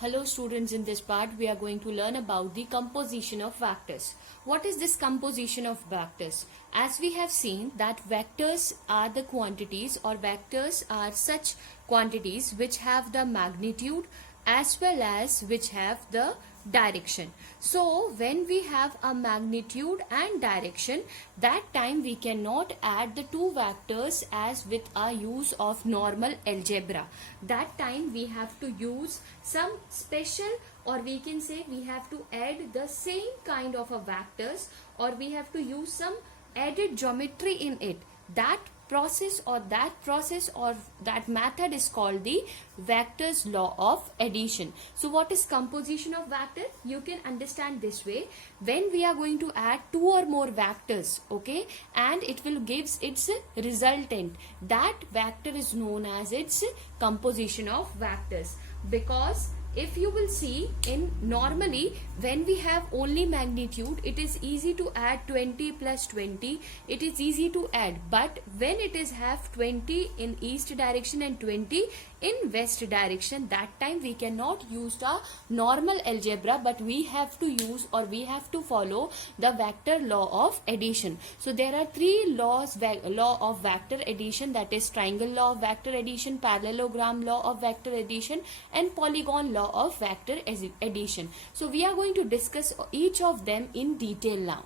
Hello students, in this part we are going to learn about the composition of vectors. What is this composition of vectors? As we have seen that vectors are the quantities or vectors are such quantities which have the magnitude as well as which have the direction. So when we have a magnitude and direction, that time we cannot add the two vectors as with our use of normal algebra. That time we have to use some special, or we can say we have to add the same kind of a vectors, or we have to use some added geometry in it. That process or that method is called the vectors law of addition. So what is composition of vector? You can understand this way: when we are going to add two or more vectors, okay, and it will gives its resultant, that vector is known as its composition of vectors. Because if you will see, in normally when we have only magnitude, it is easy to add 20 plus 20, it is easy to add. But when it is have 20 in east direction and 20 in west direction, that time we cannot use the normal algebra, but we have to use, or we have to follow the vector law of addition. So there are three laws, law of vector addition, that is triangle law of vector addition, parallelogram law of vector addition, and polygon law of vector addition. So we are going to discuss each of them in detail now.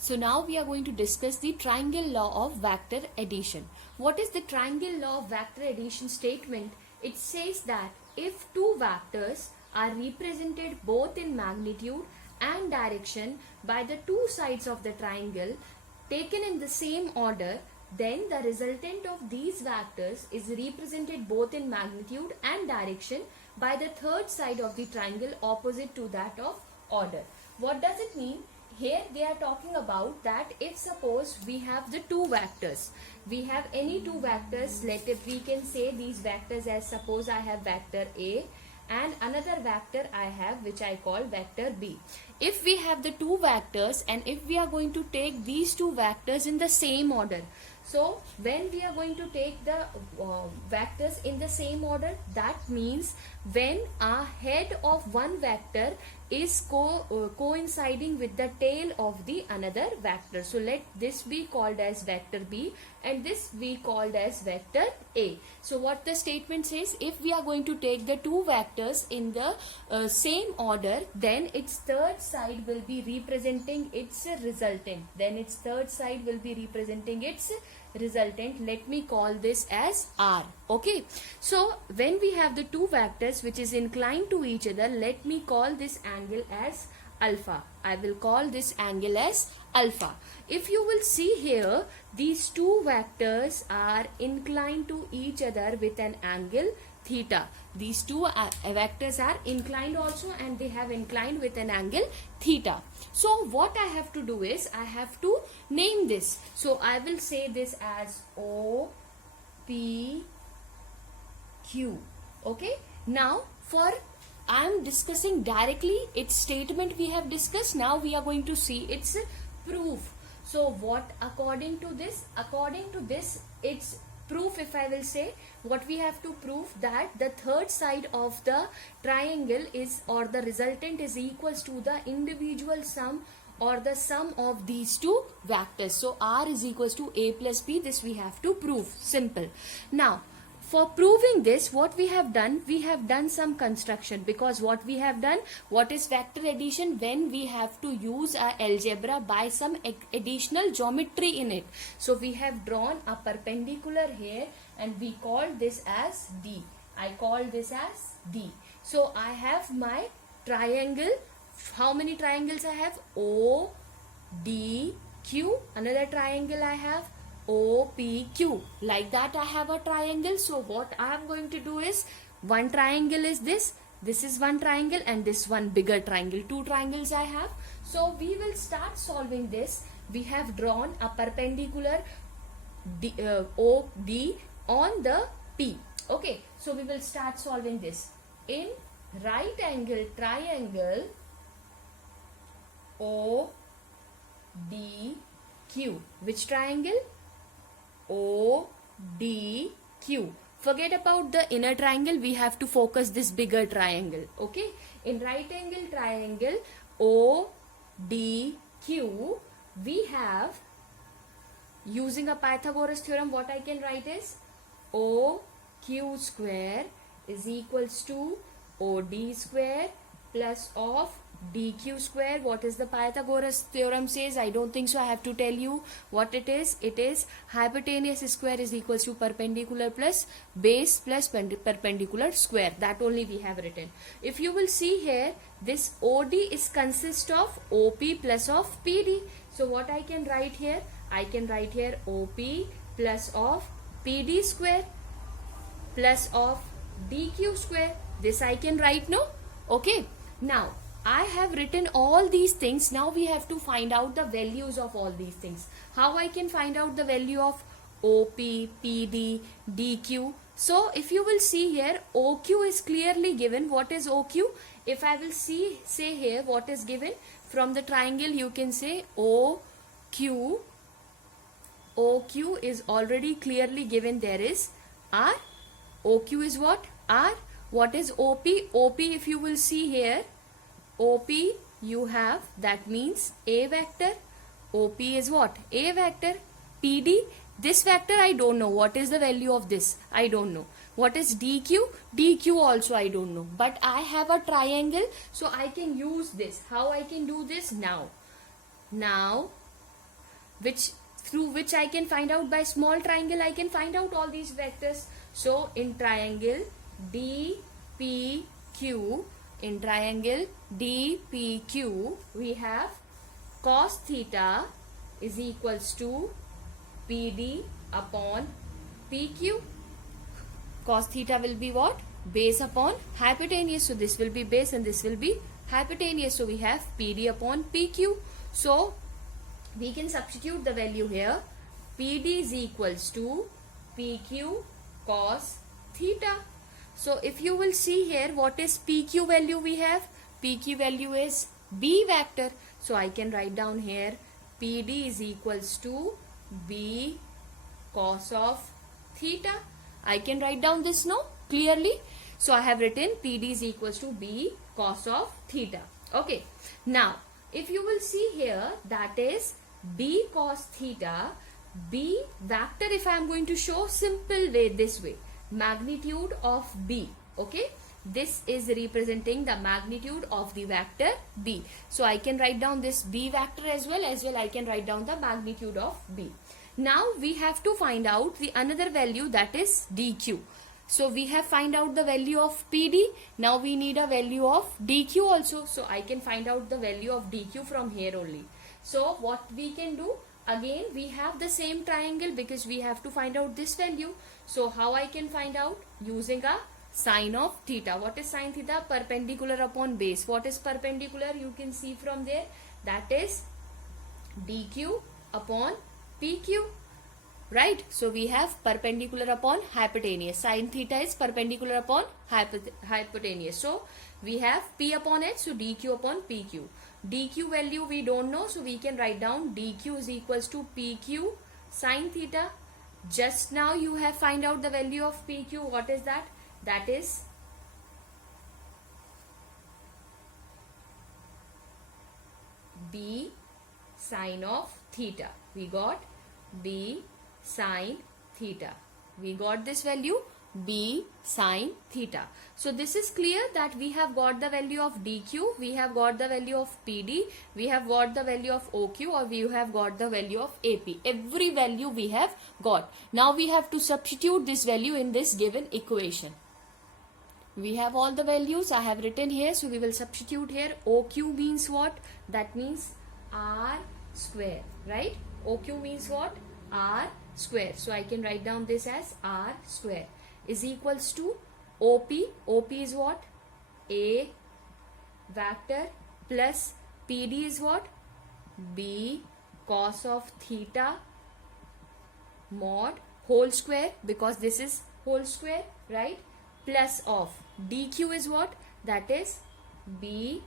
So now we are going to discuss the triangle law of vector addition. What is the triangle law of vector addition statement? It says that if two vectors are represented both in magnitude and direction by the two sides of the triangle taken in the same order, then the resultant of these vectors is represented both in magnitude and direction by the third side of the triangle opposite to that of order. What does it mean? Here they are talking about that if suppose we have the two vectors, we have any two vectors, let it, we can say these vectors as, suppose I have vector A and another vector I have which I call vector B. If we have the two vectors and if we are going to take these two vectors in the same order, so when we are going to take the vectors in the same order, that means when a head of one vector is coinciding with the tail of the another vector. So let this be called as vector B and this be called as vector A. So what the statement says, if we are going to take the two vectors in the same order, then its third side will be representing its resultant. Then its third side will be representing its resultant. Let me call this as R. Okay, so when we have the two vectors which is inclined to each other, let me call this angle as alpha. I will call this angle as alpha. If you will see here, these two vectors are inclined to each other with an angle theta. These two vectors are inclined also, and they have inclined with an angle theta. So what I have to do is I have to name this. So I will say this as O, P, Q. Okay. Now for I am discussing directly its statement we have discussed. Now we are going to see its proof. So what according to this? According to this, its proof, if I will say, what we have to prove, that the third side of the triangle is, or the resultant is equals to the individual sum or the sum of these two vectors. So R is equals to A plus B. This we have to prove. Simple. Now for proving this, what we have done some construction, because what we have done, what is vector addition? When we have to use our algebra by some additional geometry in it. So we have drawn a perpendicular here and we call this as D. I call this as D. So I have my triangle. How many triangles I have? O, D, Q. Another triangle I have O, P, Q. Like that I have a triangle. So what I am going to do is, one triangle is this is one triangle, and this one bigger triangle. Two triangles I have. So we will start solving this. We have drawn a perpendicular O, D on the P. Okay, so we will start solving this. In right angle triangle O, D, Q. Which triangle? O, D, Q. Forget about the inner triangle, we have to focus this bigger triangle. Okay, in right angle triangle ODQ, we have, using a Pythagoras theorem, what I can write is OQ square is equals to OD square plus of DQ square. What is the Pythagoras theorem says? I don't think so I have to tell you what it is. It is hypotenuse square is equals to perpendicular plus base plus perpendicular square. That only we have written. If you will see here, this OD is consist of OP plus of PD. So what I can write here? I can write here OP plus of PD square plus of DQ square. This I can write, no? Okay. Now, I have written all these things. Now we have to find out the values of all these things. How I can find out the value of OP, PD, DQ? So if you will see here, OQ is clearly given. What is OQ? If I will say here what is given from the triangle, you can say OQ. OQ is already clearly given. There is R. OQ is what? R. What is OP? OP, if you will see here, OP you have, that means A vector. OP is what? A vector. PD, this vector I don't know. What is the value of this? I don't know. What is DQ? DQ also I don't know. But I have a triangle, so I can use this. How I can do this? Now, through which I can find out by small triangle, I can find out all these vectors. So in triangle DPQ, we have cos theta is equals to PD upon PQ. Cos theta will be what? Base upon hypotenuse. So this will be base and this will be hypotenuse. So we have PD upon PQ. So we can substitute the value here. PD is equals to PQ cos theta. So if you will see here, what is PQ value we have? PQ value is B vector. So I can write down here PD is equals to B cos of theta. I can write down this, no? Clearly. So I have written PD is equals to B cos of theta. Okay. Now, if you will see here, that is B cos theta. B vector, if I am going to show simple way, this way, magnitude of B. Okay, this is representing the magnitude of the vector B. So I can write down this B vector as well I can write down the magnitude of B. Now we have to find out the another value, that is DQ. So we have find out the value of PD. Now we need a value of DQ also. So I can find out the value of DQ from here only. So what we can do? Again, we have the same triangle because we have to find out this value. So how I can find out? Using a sine of theta. What is sine theta? Perpendicular upon base. What is perpendicular? You can see from there. That is DQ upon PQ. Right? So we have perpendicular upon hypotenuse. Sine theta is perpendicular upon hypotenuse. So we have P upon H. So DQ upon PQ. DQ value we don't know, so we can write down DQ is equals to PQ sine theta. Just now you have find out the value of PQ. What is that? That is B sine of theta. We got B sine theta. We got this value B sine theta. So this is clear that we have got the value of DQ, we have got the value of PD, we have got the value of OQ, or we have got the value of AP. Every value we have got. Now we have to substitute this value in this given equation. We have all the values I have written here, so we will substitute here. OQ means what? That means R square, right? OQ means what? R square. So I can write down this as R square is equals to OP. OP is what? A vector plus PD is what? B cos of theta mod whole square, because this is whole square, right? Plus of DQ is what? That is B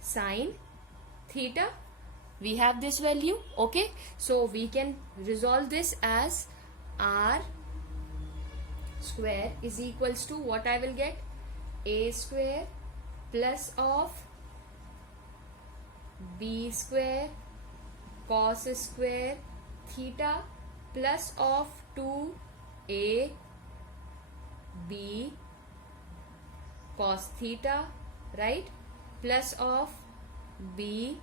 sine theta. We have this value. Okay, so we can resolve this as R square is equals to what I will get? A square plus of B square cos square theta plus of 2AB cos theta, right, plus of B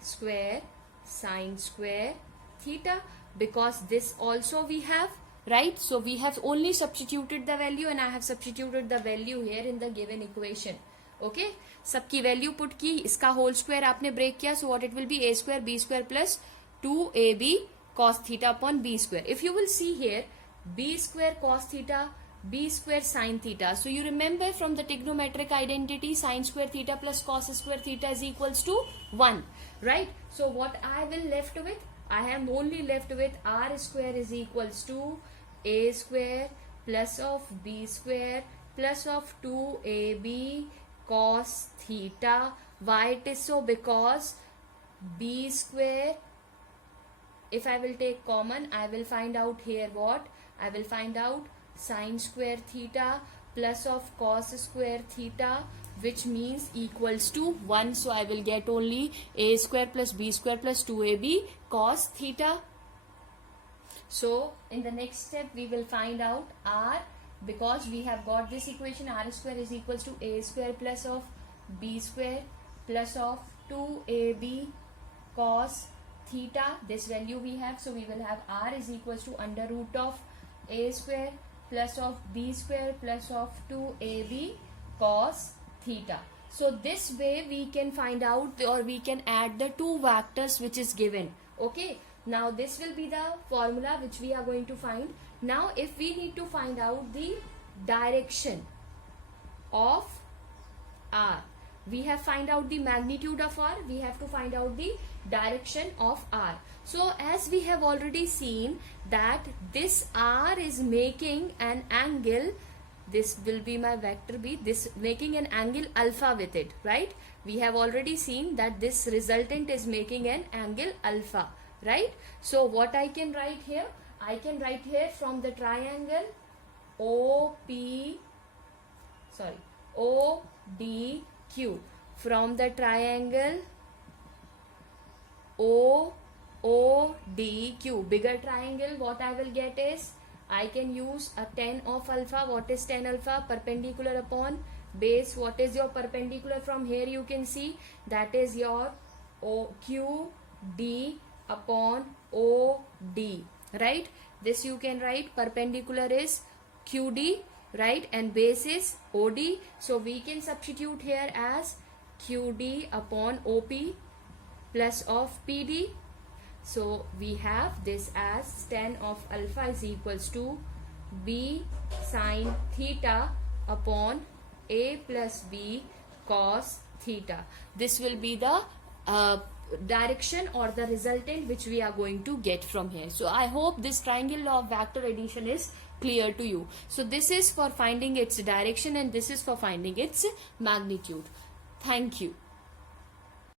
square sin square theta, because this also we have, right? So we have only substituted the value and I have substituted the value here in the given equation. Okay, सबकी value put की, इसका whole square आपने break किया, so what it will be a square b square plus 2ab cos theta upon b square. If you will see here, b square cos theta, b square sin theta. So you remember from the trigonometric identity, sin square theta plus cos square theta is equals to 1, right? So what I will left with? I am only left with r square is equals to a square plus of b square plus of 2ab cos theta. Why it is so? Because b square, if I will take common, I will find out here what? I will find out sin square theta plus of cos square theta, which means equals to 1. So I will get only a square plus b square plus 2ab cos theta. So in the next step we will find out r, because we have got this equation, r square is equals to a square plus of b square plus of 2ab cos theta. This value we have, so we will have r is equals to under root of a square plus of b square plus of 2ab cos theta. So this way we can find out, or we can add the two vectors which is given. Okay, now this will be the formula which we are going to find. Now if we need to find out the direction of r, we have find out the magnitude of r, we have to find out the direction of r. So as we have already seen that this r is making an angle, this will be my vector b, this making an angle alpha with it, right? We have already seen that this resultant is making an angle alpha, right? So what I can write here? I can write here from the triangle ODQ, from the triangle ODQ, bigger triangle, what I will get is, I can use a tan of alpha. What is tan alpha? Perpendicular upon base. What is your perpendicular? From here you can see that is your QD upon OD, right? This you can write, perpendicular is QD, right, and base is OD. So we can substitute here as QD upon OP plus of PD. So we have this as tan of alpha is equals to B sin theta upon A plus B cos theta. This will be the direction or the resultant which we are going to get from here. So I hope this triangle law of vector addition is clear to you. So this is for finding its direction and this is for finding its magnitude. Thank you.